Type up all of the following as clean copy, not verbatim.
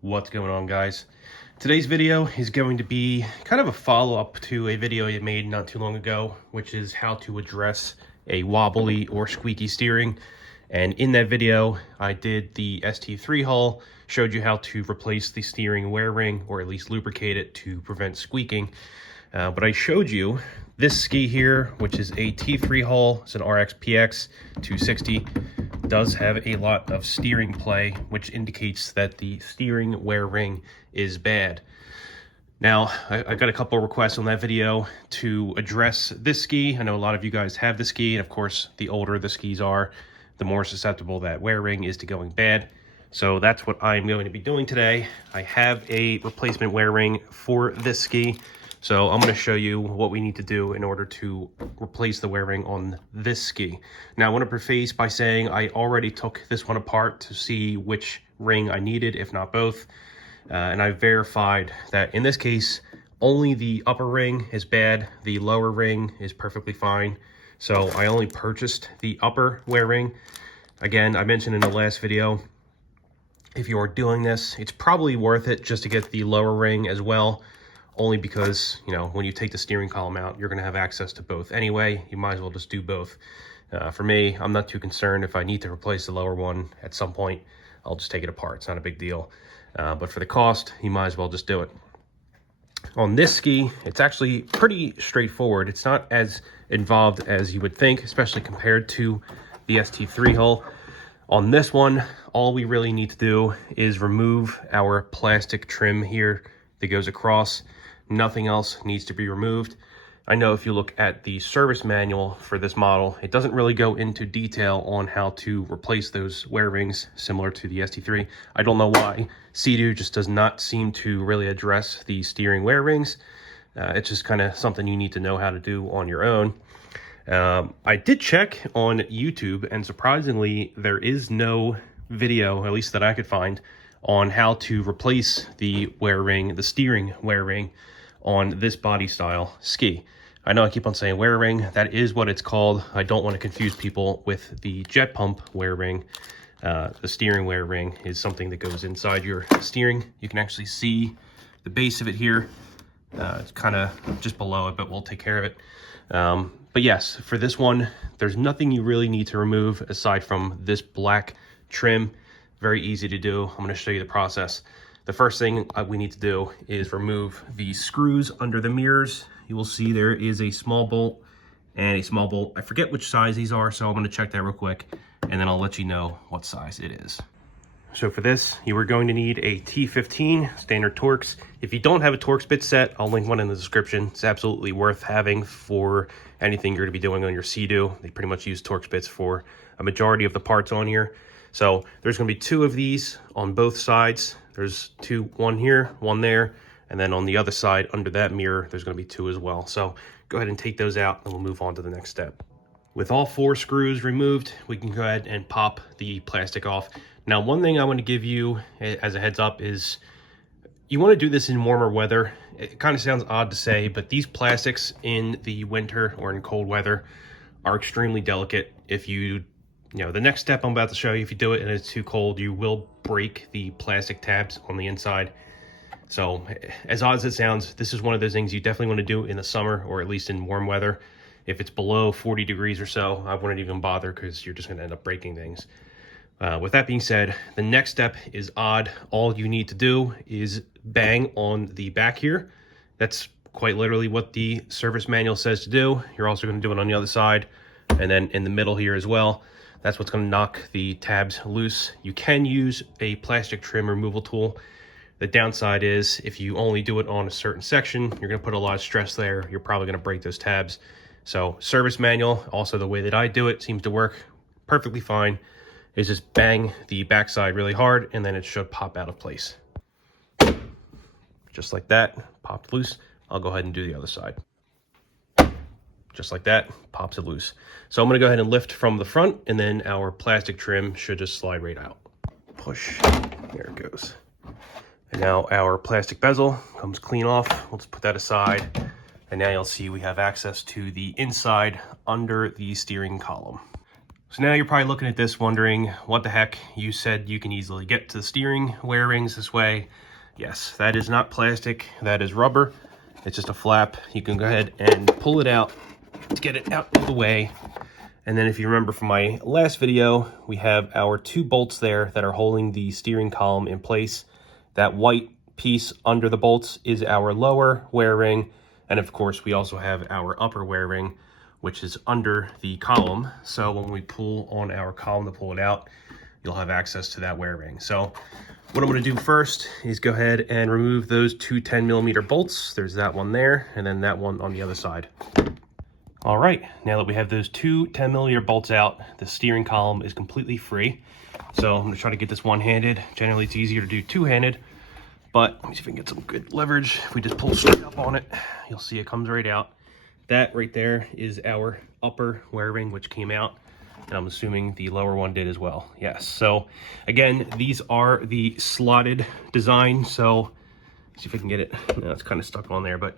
What's going on, guys? Today's video is going to be kind of a follow-up to a video I made not too long ago, which is how to address a wobbly or squeaky steering. And in that video, I did the ST3 haul, showed you how to replace the steering wear ring, or at least lubricate it to prevent squeaking. But I showed you this ski here, which is a T3 hull. It's an RXPX 260. Does have a lot of steering play, which indicates that the steering wear ring is bad. Now, I got a couple of requests on that video to address this ski. I know a lot of you guys have the ski, and of course, the older the skis are, the more susceptible that wear ring is to going bad. So that's what I'm going to be doing today. I have a replacement wear ring for this ski. So I'm going to show you what we need to do in order to replace the wear ring on this ski. Now I want to preface by saying I already took this one apart to see which ring I needed, if not both. And I verified that in this case, only the upper ring is bad. The lower ring is perfectly fine. So I only purchased the upper wear ring. Again, I mentioned in the last video, if you are doing this, it's probably worth it just to get the lower ring as well. Only because, you know, when you take the steering column out, you're going to have access to both anyway. You might as well just do both. For me, I'm not too concerned. If I need to replace the lower one at some point, I'll just take it apart. It's not a big deal. But for the cost, you might as well just do it. On this ski, it's actually pretty straightforward. It's not as involved as you would think, especially compared to the ST3 hull. On this one, all we really need to do is remove our plastic trim here that goes across. Nothing else needs to be removed. I know if you look at the service manual for this model, it doesn't really go into detail on how to replace those wear rings similar to the ST3. I don't know why. SeaDoo just does not seem to really address the steering wear rings. It's just kind of something you need to know how to do on your own. I did check on YouTube, and surprisingly, there is no video, at least that I could find, on how to replace the wear ring, the steering wear ring, on this body style ski. I know I keep on saying wear ring. That is what it's called. I don't want to confuse people with the jet pump wear ring. The steering wear ring is something that goes inside your steering. You can actually see the base of it here. It's kind of just below it, but we'll take care of it. But yes, for this one, there's nothing you really need to remove aside from this black trim. Very easy to do. I'm going to show you the process. The first thing we need to do is remove the screws under the mirrors. You will see there is a small bolt and a small bolt. I forget which size these are, so I'm going to check that real quick, and then I'll let you know what size it is. So for this, you are going to need a T15 standard Torx. If you don't have a Torx bit set, I'll link one in the description. It's absolutely worth having for anything you're going to be doing on your SeaDoo. They pretty much use Torx bits for a majority of the parts on here. So there's going to be two of these on both sides. There's one here, one there, and then on the other side under that mirror, there's going to be two as well. So go ahead and take those out, and we'll move on to the next step. With all four screws removed, we can go ahead and pop the plastic off. Now, one thing I want to give you as a heads up is you want to do this in warmer weather. It kind of sounds odd to say, but these plastics in the winter or in cold weather are extremely delicate. If you know, the next step I'm about to show you, if you do it and it's too cold, you will break the plastic tabs on the inside. So as odd as it sounds, this is one of those things you definitely want to do in the summer, or at least in warm weather. If it's below 40 degrees or so, I wouldn't even bother, because you're just going to end up breaking things. With that being said, the next step is odd. All you need to do is bang on the back here. That's quite literally what the service manual says to do. You're also going to do it on the other side, and then in the middle here as well. That's what's going to knock the tabs loose. You can use a plastic trim removal tool. The downside is if you only do it on a certain section, you're going to put a lot of stress there. You're probably going to break those tabs. So service manual, also the way that I do it, seems to work perfectly fine, is just bang the backside really hard, and then it should pop out of place. Just like that, popped loose. I'll go ahead and do the other side. Just like that, pops it loose. So I'm going to go ahead and lift from the front, and then our plastic trim should just slide right out. Push, there it goes. And now our plastic bezel comes clean off. We'll just put that aside. And now you'll see we have access to the inside under the steering column. So now you're probably looking at this wondering, what the heck? You said you can easily get to the steering wear rings this way. Yes, that is not plastic, that is rubber. It's just a flap. You can go ahead and pull it out to get it out of the way. And then if you remember from my last video, we have our 2 bolts there that are holding the steering column in place. That white piece under the bolts is our lower wear ring. And of course, we also have our upper wear ring, which is under the column. So when we pull on our column to pull it out, you'll have access to that wear ring. So what I'm gonna do first is go ahead and remove those 2 10mm bolts. There's that one there, and then that one on the other side. All right, now that we have those 2 10mm bolts out, the steering column is completely free. So I'm gonna try to get this one-handed. Generally, it's easier to do two-handed, but let me see if we can get some good leverage. If we just pull straight up on it, you'll see it comes right out. That right there is our upper wear ring, which came out, and I'm assuming the lower one did as well. Yes, so again, these are the slotted design. So let's see if I can get it. No, it's kind of stuck on there, but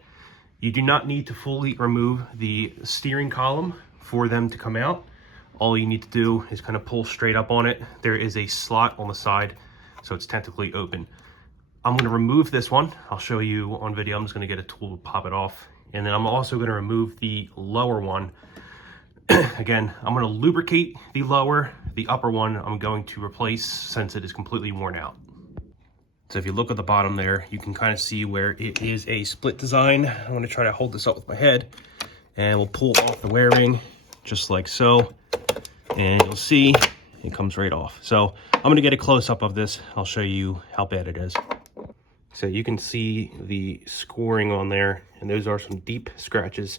you do not need to fully remove the steering column for them to come out. All you need to do is kind of pull straight up on it. There is a slot on the side, so it's technically open. I'm going to remove this one. I'll show you on video. I'm just going to get a tool to pop it off. And then I'm also going to remove the lower one. Again, I'm going to lubricate the lower. The upper one I'm going to replace since it is completely worn out. So if you look at the bottom there, you can kind of see where it is a split design. I'm going to try to hold this up with my head, and we'll pull off the wear ring just like so. And you'll see it comes right off. So I'm going to get a close-up of this. I'll show you how bad it is. So you can see the scoring on there, and those are some deep scratches.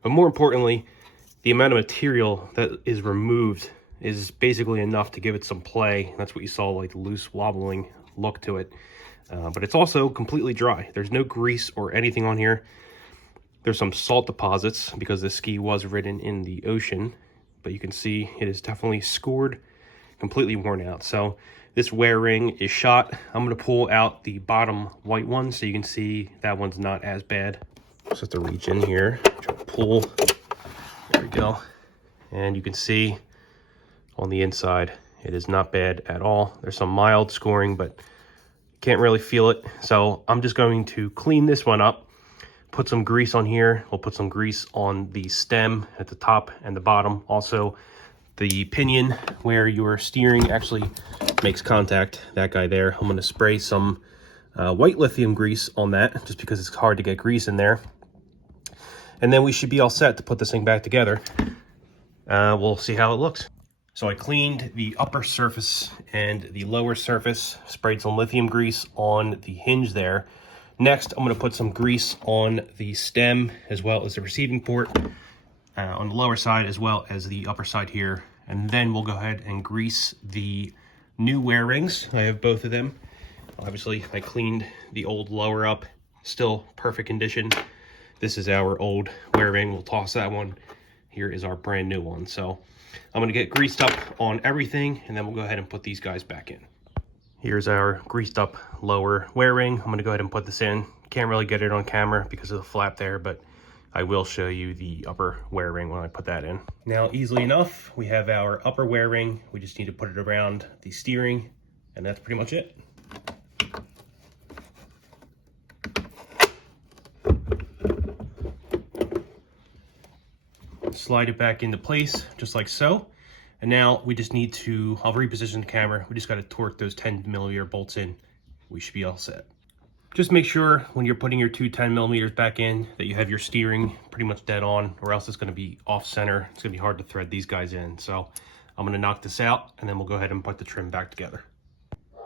But more importantly, the amount of material that is removed is basically enough to give it some play. That's what you saw, like the loose wobbling look to it. But it's also completely dry. There's no grease or anything on here. There's some salt deposits because the ski was ridden in the ocean, but you can see it is definitely scored, completely worn out. So this wear ring is shot. I'm going to pull out the bottom white one so you can see that one's not as bad. Just have to reach in here, try to pull. There we go. And you can see on the inside, it is not bad at all. There's some mild scoring, but can't really feel it. So I'm just going to clean this one up, put some grease on here. We'll put some grease on the stem at the top and the bottom. Also, the pinion where your steering actually makes contact, that guy there. I'm going to spray some white lithium grease on that just because it's hard to get grease in there. And then we should be all set to put this thing back together. We'll see how it looks. So I cleaned the upper surface and the lower surface, sprayed some lithium grease on the hinge there. Next, I'm going to put some grease on the stem as well as the receiving port on the lower side as well as the upper side here. And then we'll go ahead and grease the new wear rings. I have both of them. Obviously, I cleaned the old lower up, still perfect condition. This is our old wear ring. We'll toss that one. Here is our brand new one. So I'm going to get greased up on everything, and then we'll go ahead and put these guys back in. Here's our greased up lower wear ring. I'm going to go ahead and put this in. Can't really get it on camera because of the flap there, but I will show you the upper wear ring when I put that in. Now, easily enough, we have our upper wear ring. We just need to put it around the steering, and that's pretty much it. Slide it back into place, just like so. And now we just need to, I'll reposition the camera. We just got to torque those 10mm bolts in. We should be all set. Just make sure when you're putting your 2 10mm back in that you have your steering pretty much dead on, or else it's going to be off center. It's going to be hard to thread these guys in. So I'm going to knock this out, and then we'll go ahead and put the trim back together.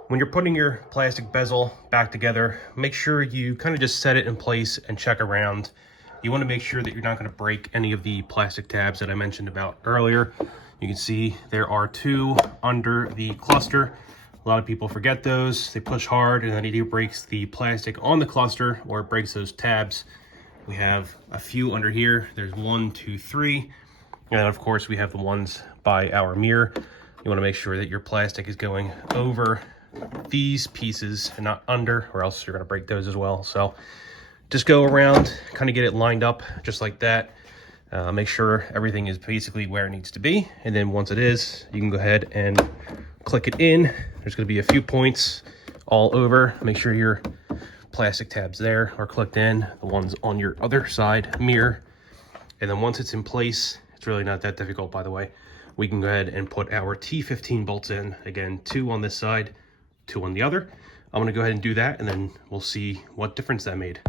When you're putting your plastic bezel back together, make sure you kind of just set it in place and check around. You want to make sure that you're not going to break any of the plastic tabs that I mentioned about earlier. You can see there are 2 under the cluster. A lot of people forget those. They push hard and then it either breaks the plastic on the cluster or it breaks those tabs. We have a few under here. There's 1, 2, 3. And then of course we have the ones by our mirror. You want to make sure that your plastic is going over these pieces and not under, or else you're going to break those as well. So just go around, kind of get it lined up just like that. Make sure everything is basically where it needs to be. And then once it is, you can go ahead and click it in. There's going to be a few points all over. Make sure your plastic tabs there are clicked in, the ones on your other side mirror. And then once it's in place, it's really not that difficult, by the way, we can go ahead and put our T15 bolts in. Again, 2 on this side, 2 on the other. I'm going to go ahead and do that, and then we'll see what difference that made.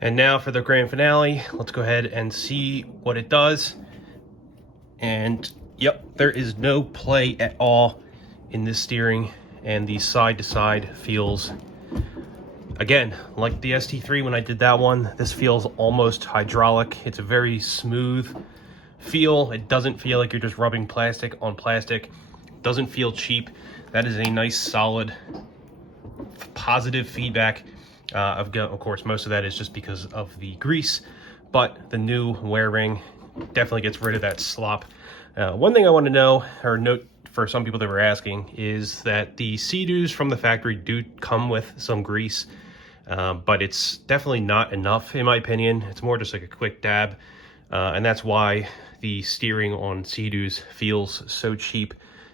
And now for the grand finale, let's go ahead and see what it does. And yep, there is no play at all in this steering, and the side-to-side feels, again, like the ST3 when I did that one. This feels almost hydraulic. It's a very smooth feel. It doesn't feel like you're just rubbing plastic on plastic. It doesn't feel cheap. That is a nice, solid, positive feedback. Of course, most of that is just because of the grease, but the new wear ring definitely gets rid of that slop. One thing I want to know, or note for some people that were asking, is that the SeaDoos from the factory do come with some grease, but it's definitely not enough in my opinion. It's more just like a quick dab, and that's why the steering on SeaDoos feels so cheap.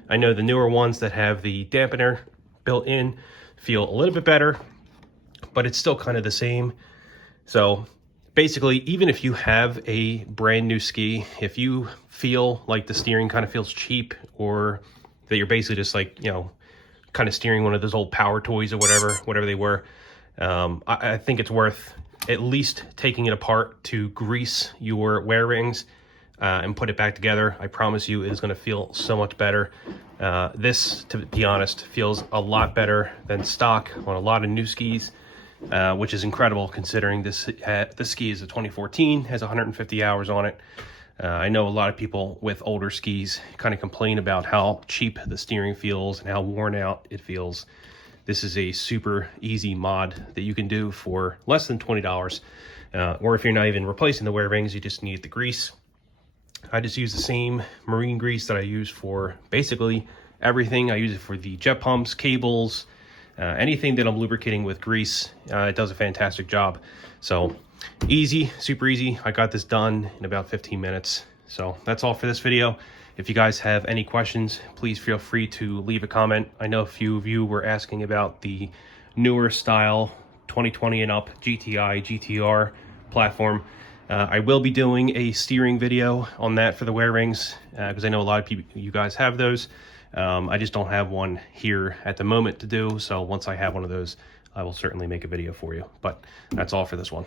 I know the newer ones that have the dampener built in feel a little bit better, but it's still kind of the same. So basically, even if you have a brand new ski, if you feel like the steering kind of feels cheap, or that you're basically just like, you know, kind of steering one of those old power toys or whatever they were, I think it's worth at least taking it apart to grease your wear rings and put it back together. I promise you it is going to feel so much better. This, to be honest, feels a lot better than stock on a lot of new skis. Which is incredible considering this ski is a 2014, has 150 hours on it. I know a lot of people with older skis kind of complain about how cheap the steering feels and how worn out it feels. This is a super easy mod that you can do for less than $20. Or if you're not even replacing the wear rings, you just need the grease. I just use the same marine grease that I use for basically everything. I use it for the jet pumps, cables, anything that I'm lubricating with grease. It does a fantastic job. So easy, super easy. I got this done in about 15 minutes. So that's all for this video. If you guys have any questions, please feel free to leave a comment. I know a few of you were asking about the newer style 2020 and up GTI GTR platform. I will be doing a steering video on that for the wear rings, because I know a lot of people, you guys have those. I just don't have one here at the moment to do, so once I have one of those, I will certainly make a video for you. But that's all for this one.